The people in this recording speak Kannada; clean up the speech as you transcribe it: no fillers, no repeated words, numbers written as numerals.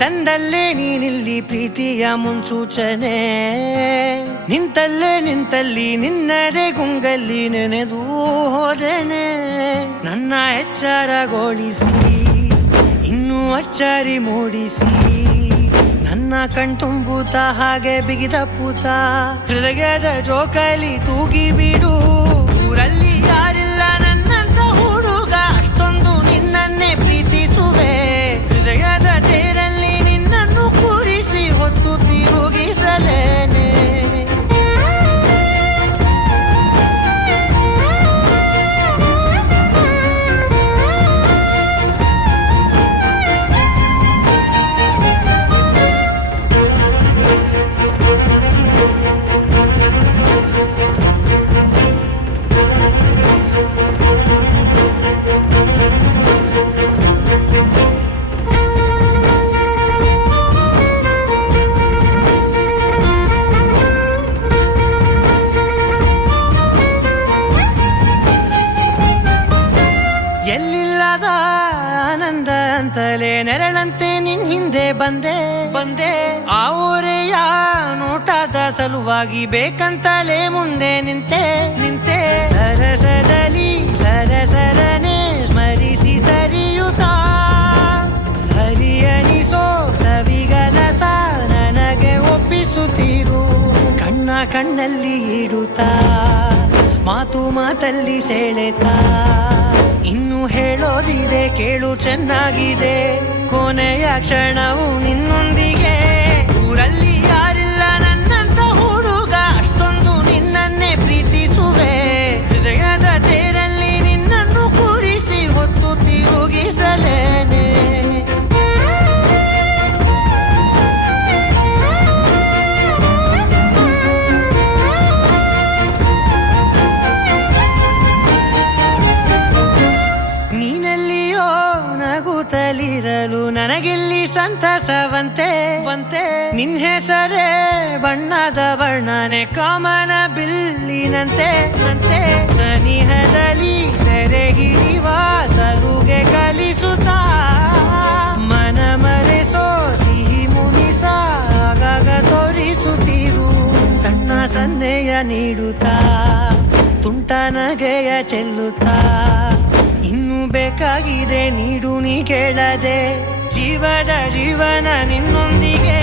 ತಂದಲ್ಲೇ ನೀನಿಲ್ಲಿ ಪ್ರೀತಿಯ ಮುನ್ಸೂಚನೆ. ನಿಂತಲ್ಲಿ ನಿನ್ನದೇ ಗುಂಗಲ್ಲಿ ನೆನೆದು ಹೋದೆನೆ. ನನ್ನ ಎಚ್ಚರಗೊಳಿಸಿ ಇನ್ನೂ ಅಚ್ಚರಿ ಮೂಡಿಸಿ ನನ್ನ ಕಣ್ತುಂಬುತ್ತ ಹಾಗೆ ಬಿಗಿದ ಪೂತ ಹೃದಯದ ಜೋಕಾಲಿ ತೂಗಿ ಬಿಡು. ಊರಲ್ಲಿ ಯಾರಿಲ್ಲ ನನ್ನಂತ ಹುಡುಗ, ಅಷ್ಟೊಂದು ನಿನ್ನನ್ನೇ ಪ್ರೀತಿಸುವೆ. ಹೃದಯದ ತೇರಲ್ಲಿ ನಿನ್ನನ್ನು ಕೂರಿಸಿ ಹೊತ್ತು ತಿರುಗಿಸಲೇನೆ. ಎಲ್ಲಿಲ್ಲದ ಆನಂದ ಅಂತಲೇ ನೆರಳಂತೆ ನಿನ್ ಹಿಂದೆ ಬಂದೆ. ಆ ಊರೆಯ ನೋಟದ ಸಲುವಾಗಿ ಬೇಕಂತಲೇ ಮುಂದೆ ನಿಂತೆ. ಸರಸದಲ್ಲಿ ಸರಸರನೆ ಸ್ಮರಿಸಿ ಸರಿಯುತ್ತಾ ಸರಿಯನಿಸೋ ಸವಿಗನಸ ನನಗೆ ಒಪ್ಪಿಸುತ್ತೀರು. ಕಣ್ಣಲ್ಲಿ ಇಡುತ್ತಾ ಮಾತಲ್ಲಿ ಸೆಳೆತಾ ಇನ್ನು ಹೇಳೋದಿದೆ ಕೇಳು ಚೆನ್ನಾಗಿದೆ. ಕೊನೆಯ ಕ್ಷಣವು ನಿನ್ನೊಂದಿಗೆ. ಊರಲ್ಲಿ ಯಾರಿಲ್ಲ ನನ್ನಂತ ಹುಡುಗ, ಅಷ್ಟೊಂದು ನಿನ್ನನ್ನೇ ಪ್ರೀತಿಸುವೆ. ಹೃದಯದ ತೇರಲ್ಲಿ ನಿನ್ನನ್ನು ಕೂರಿಸಿ ಹೊತ್ತು ತಿರುಗಿಸಲೇನೆ. ನೀನೆಲ್ಲಿಯೋ ನಗುತ್ತಲಿರಲು ನನಗಿಲ್ಲಿ ಸಂತಸವಂತೆ. ನಿನ್ ಹೆಸರೇ ಬಣ್ಣದ ವರ್ಣನೆ ಕಾಮನ ಬಿಲ್ಲಿನಂತೆ. ಸನಿಹದಲ್ಲಿ ಸೆರೆ ಹಿಡಿಯುವ ಸಲುಗೆ ಕಲಿಸುತ್ತಾ ಮನ ಮರೆಸೋ ಸಿಹಿ ಮುನಿಸ ಆಗಾಗ ತೋರಿಸುತ್ತೀರು. ಸಣ್ಣ ಸನ್ನೆಯ ನೀಡುತ್ತಾ ತುಂಟ ನಗೆಯ ಚೆಲ್ಲುತ್ತಾ ಇನ್ನು ಬೇಕಾಗಿದೆ ನೀಡು ನೀ ಕೇಳದೆ. ಜೀವನ ನಿನ್ನೊಂದಿಗೆ.